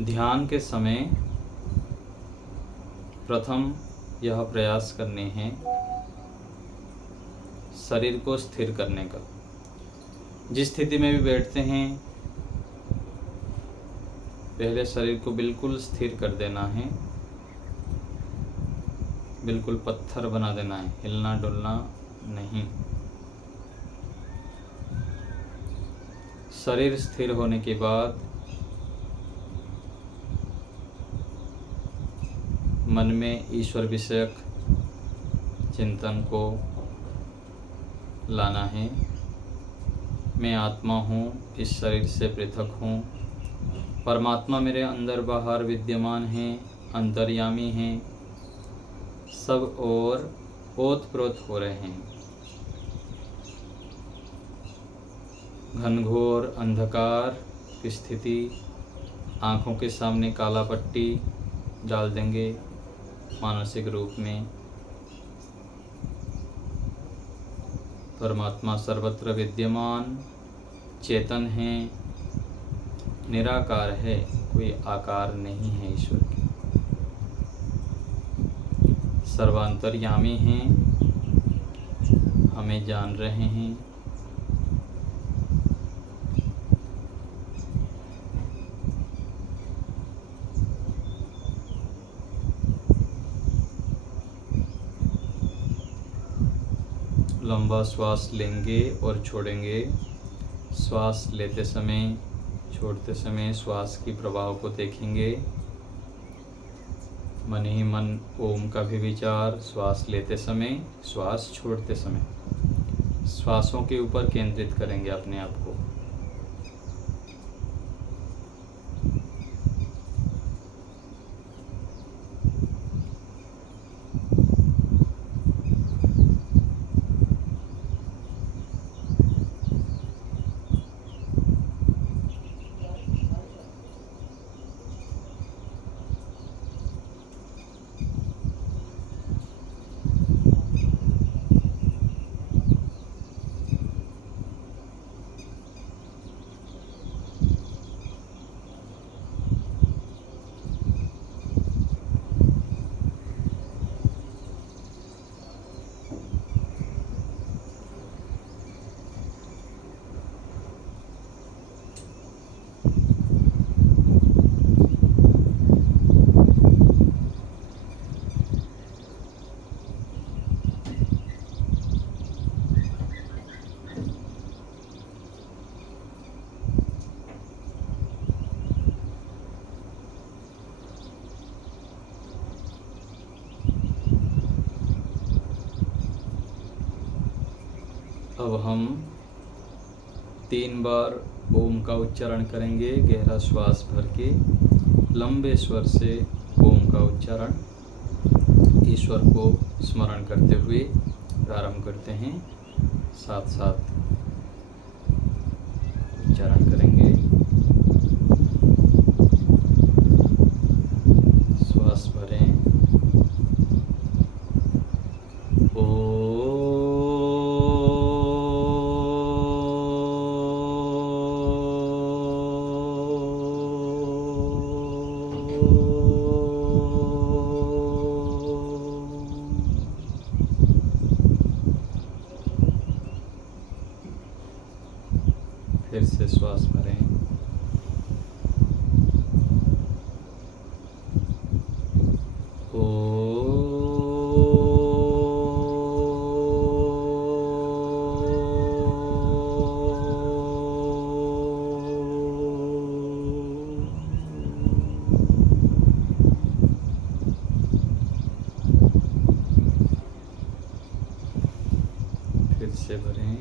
ध्यान के समय प्रथम यह प्रयास करने हैं शरीर को स्थिर करने का। जिस स्थिति में भी बैठते हैं पहले शरीर को बिल्कुल स्थिर कर देना है, बिल्कुल पत्थर बना देना है, हिलना डुलना नहीं। शरीर स्थिर होने के बाद मन में ईश्वर विषयक चिंतन को लाना है। मैं आत्मा हूँ, इस शरीर से पृथक हूँ। परमात्मा मेरे अंदर बाहर विद्यमान हैं, अंतर्यामी हैं, सब और ओत-प्रोत हो रहे हैं। घनघोर अंधकार की स्थिति, आँखों के सामने काला पट्टी डाल देंगे मानसिक रूप में। परमात्मा सर्वत्र विद्यमान चेतन है, निराकार है, कोई आकार नहीं है ईश्वर के। सर्वांतर्यामी हैं, हमें जान रहे हैं। लंबा श्वास लेंगे और छोड़ेंगे। श्वास लेते समय छोड़ते समय श्वास की प्रभाव को देखेंगे। मन ही मन ओम का भी विचार, श्वास लेते समय श्वास छोड़ते समय श्वासों के ऊपर केंद्रित करेंगे अपने आप को। अब हम 3 बार ओम का उच्चारण करेंगे। गहरा श्वास भर के लंबे स्वर से ओम का उच्चारण ईश्वर को स्मरण करते हुए प्रारंभ करते हैं। साथ साथ उच्चारण करेंगे। श्वास भरें। फिर से श्वास भरें। फिर से भरें।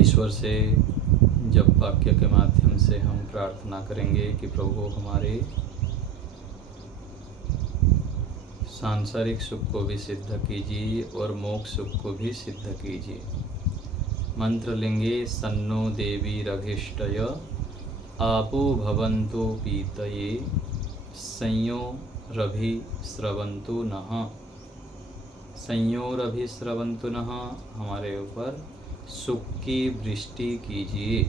ईश्वर से जब वाक्य के माध्यम से हम प्रार्थना करेंगे कि प्रभु हमारे सांसारिक सुख को भी सिद्ध कीजिए और मोक्ष सुख को भी सिद्ध कीजिए। मंत्र लेंगे। सन्नो देवी रघिष्टय आपो भवन्तु पीतये संयोरभि स्रवन्तु नः। संयोरभि स्रवन्तु नः, हमारे ऊपर सुख की वृष्टि कीजिए।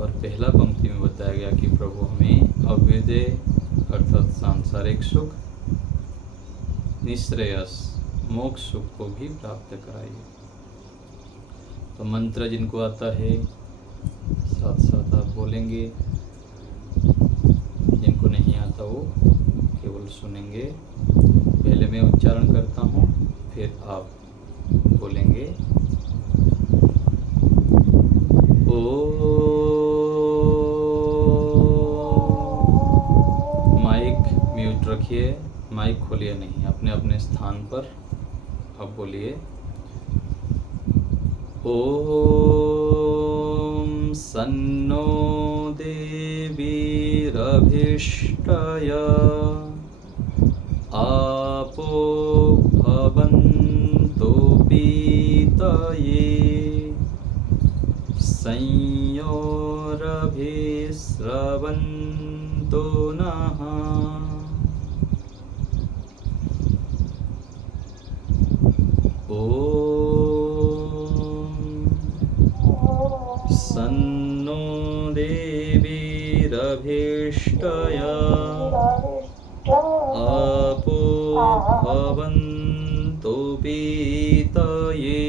और पहला पंक्ति में बताया गया कि प्रभु हमें अभ्युदय अर्थात सांसारिक सुख, निश्रेयस मोक्ष सुख को भी प्राप्त कराइए। तो मंत्र जिनको आता है साथ साथ आप बोलेंगे, जिनको नहीं आता वो केवल सुनेंगे। पहले मैं उच्चारण करता हूँ, फिर आप बोलेंगे। माइक म्यूट रखिए, माइक खोलिए नहीं, अपने अपने स्थान पर अब बोलिए। ओम सन्नो देवीरभिष्टय आपो भवन्तु पीतये संयोरभि स्रवन्तु नः। सन्नो देवीरभिष्टय आपो भवन्तु पीतये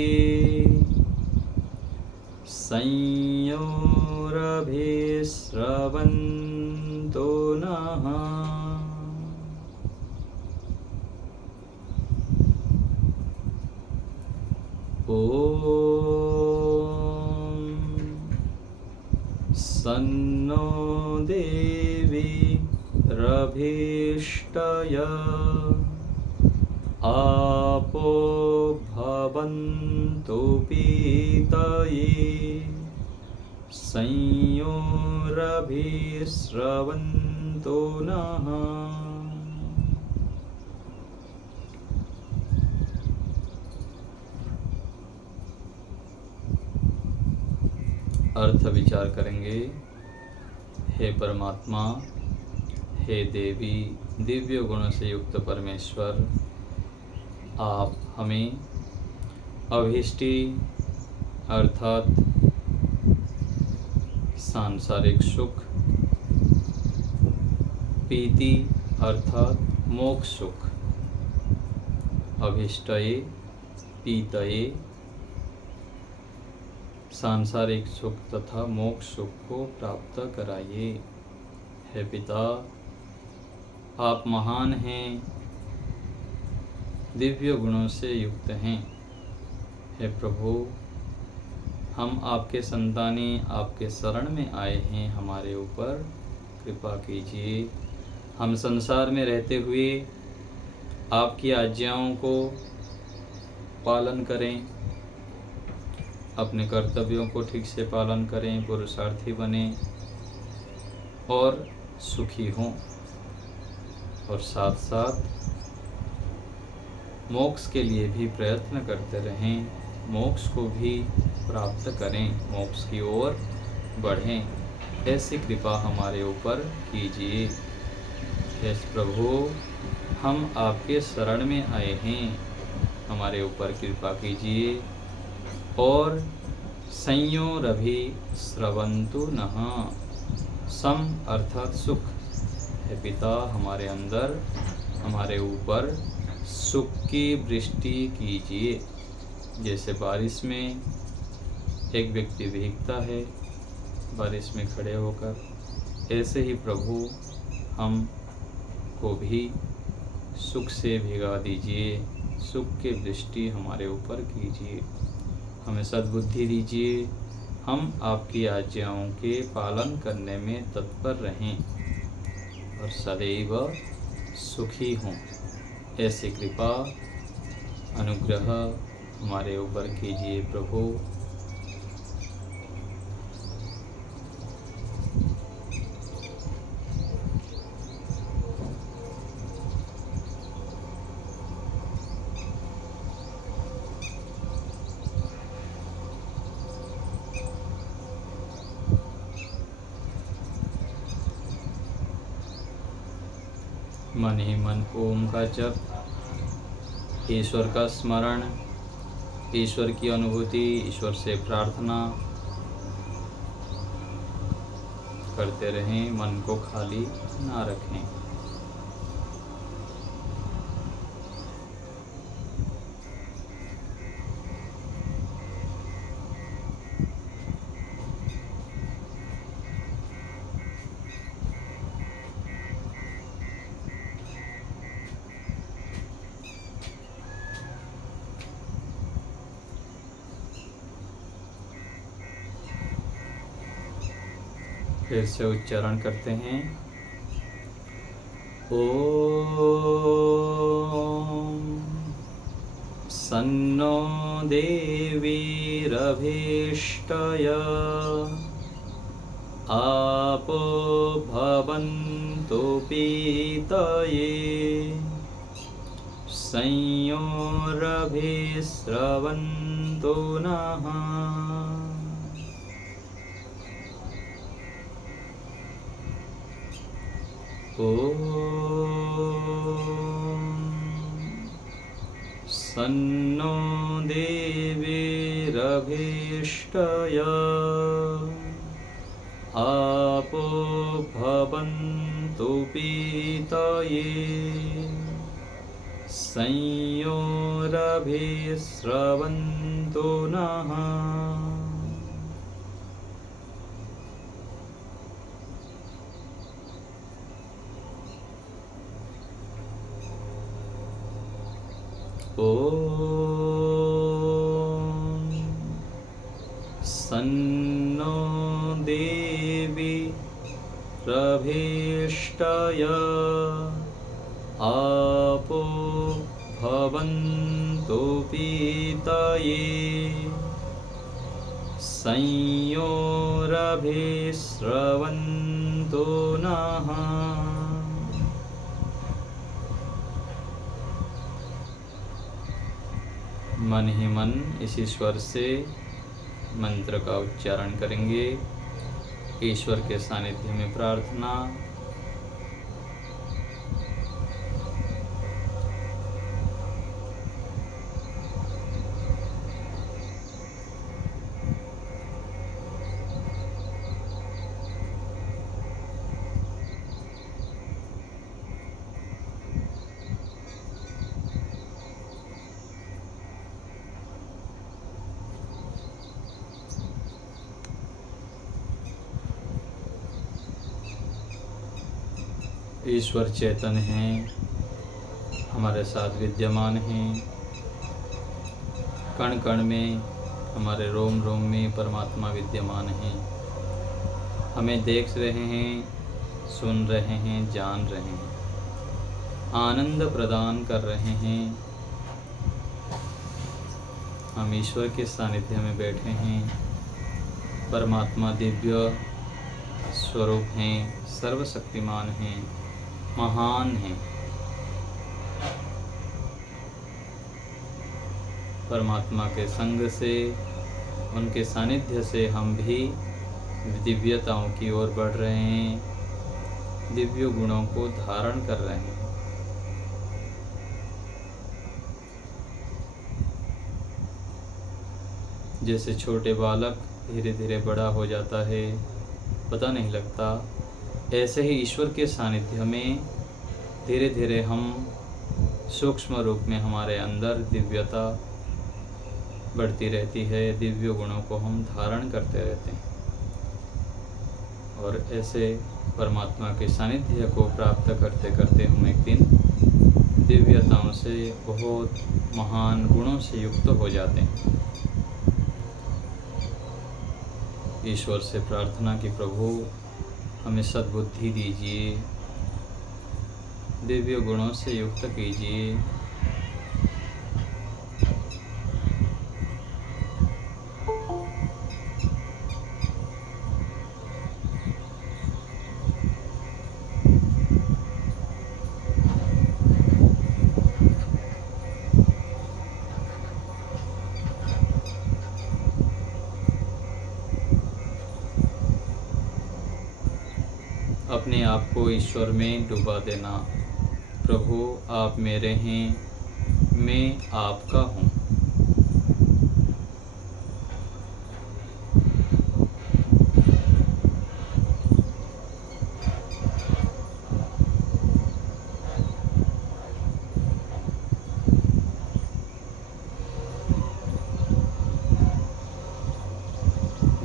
संयोरभि स्रवन्तु नः। सन्नो देवीरभिष्टय आपो भवन्तु पीतये संयोरभि स्रवन्तु नः। अर्थ विचार करेंगे। हे परमात्मा, हे देवी, दिव्य गुणों से युक्त परमेश्वर, आप हमें अभिष्टि अर्थात सांसारिक सुख, पीति अर्थात मोक्ष सुख, अभिष्टये पीतये सांसारिक सुख तथा मोक्ष सुख को प्राप्त कराइए। हे पिता, आप महान हैं, दिव्य गुणों से युक्त हैं। हे प्रभु, हम आपके संतानी आपके शरण में आए हैं, हमारे ऊपर कृपा कीजिए। हम संसार में रहते हुए आपकी आज्ञाओं को पालन करें, अपने कर्तव्यों को ठीक से पालन करें, पुरुषार्थी बने और सुखी हों, और साथ साथ मोक्ष के लिए भी प्रयत्न करते रहें, मोक्ष को भी प्राप्त करें, मोक्ष की ओर बढ़ें। ऐसी कृपा हमारे ऊपर कीजिए। हे प्रभु, हम आपके शरण में आए हैं, हमारे ऊपर कृपा कीजिए। और संयोरभि स्रवन्तु नः, सम अर्थात सुख। हे पिता, हमारे अंदर, हमारे ऊपर सुख की वृष्टि कीजिए। जैसे बारिश में एक व्यक्ति भीगता है बारिश में खड़े होकर, ऐसे ही प्रभु हम को भी सुख से भिगा दीजिए, सुख की वृष्टि हमारे ऊपर कीजिए। हमें सद्बुद्धि दीजिए, हम आपकी आज्ञाओं के पालन करने में तत्पर रहें और सदैव सुखी हों। ऐसी कृपा अनुग्रह हमारे ऊपर कीजिए प्रभु। मन ही मन ओम का जप, ईश्वर का स्मरण, ईश्वर की अनुभूति, ईश्वर से प्रार्थना करते रहें। मन को खाली ना रखें। फिर से उच्चारण करते हैं। ओम सन्नो देवीरभीष्टय आपो भवन्तु पीतये संयोरभिस्रवन्तु नः। ओम सन्नो देवीरभीष्टय आपो भवन्तु पीतये संयोरभिस्रवन्तु नः। ओम सन्नो देवीरभीष्टय आपो भवन्तु पीतये संयोरभिस्रवन्तु नः। मन ही मन इस ईश्वर से मंत्र का उच्चारण करेंगे। ईश्वर के सानिध्य में प्रार्थना। ईश्वर चेतन हैं, हमारे साथ विद्यमान हैं। कण कण में, हमारे रोम रोम में परमात्मा विद्यमान हैं। हमें देख रहे हैं, सुन रहे हैं, जान रहे हैं, आनंद प्रदान कर रहे हैं। हम ईश्वर के सानिध्य में बैठे हैं। परमात्मा दिव्य स्वरूप हैं, सर्वशक्तिमान हैं, महान हैं। परमात्मा के संग से, उनके सानिध्य से हम भी दिव्यताओं की ओर बढ़ रहे हैं, दिव्य गुणों को धारण कर रहे हैं। जैसे छोटे बालक धीरे धीरे बड़ा हो जाता है, पता नहीं लगता, ऐसे ही ईश्वर के सानिध्य में धीरे धीरे हम सूक्ष्म रूप में हमारे अंदर दिव्यता बढ़ती रहती है, दिव्य गुणों को हम धारण करते रहते हैं। और ऐसे परमात्मा के सानिध्य को प्राप्त करते करते हम एक दिन दिव्यताओं से, बहुत महान गुणों से युक्त हो जाते हैं। ईश्वर से प्रार्थना की प्रभु हमें सद्बुद्धि दीजिए, दिव्य गुणों से युक्त कीजिए। अपने आप को ईश्वर में डुबा देना, प्रभु आप मेरे हैं, मैं आपका हूँ।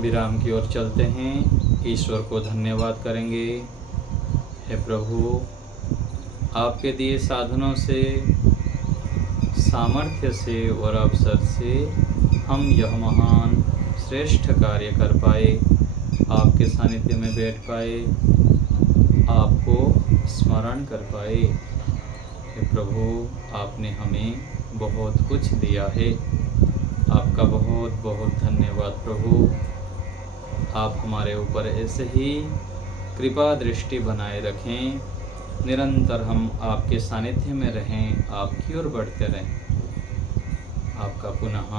विराम की ओर चलते हैं। ईश्वर को धन्यवाद करेंगे। हे प्रभु, आपके दिए साधनों से, सामर्थ्य से और अवसर से हम यह महान श्रेष्ठ कार्य कर पाए, आपके सानिध्य में बैठ पाए, आपको स्मरण कर पाए। हे प्रभु, आपने हमें बहुत कुछ दिया है। आपका बहुत बहुत धन्यवाद प्रभु। आप हमारे ऊपर ऐसे ही कृपा दृष्टि बनाए रखें, निरंतर हम आपके सानिध्य में रहें, आपकी ओर बढ़ते रहें। आपका पुनः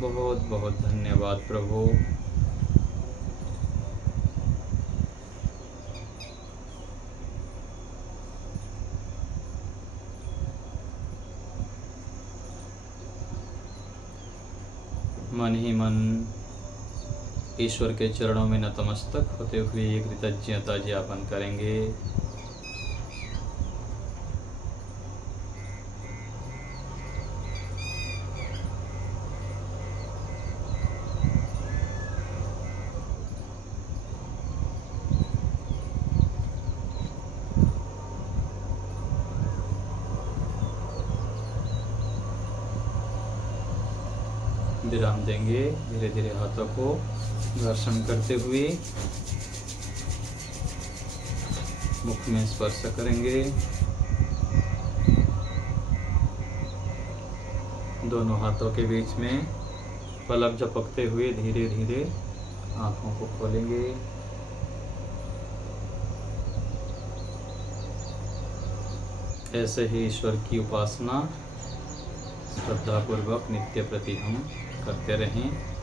बहुत बहुत धन्यवाद प्रभु। मन ही मन ईश्वर के चरणों में नतमस्तक होते हुए कृतज्ञता ज्ञापन करेंगे। विराम देंगे। धीरे धीरे हाथों को घर्षण करते हुए मुख में स्पर्श करेंगे। दोनों हाथों के बीच में पलक झपकते हुए धीरे धीरे आंखों को खोलेंगे। ऐसे ही ईश्वर की उपासना श्रद्धापूर्वक नित्य प्रति हम करते रहें।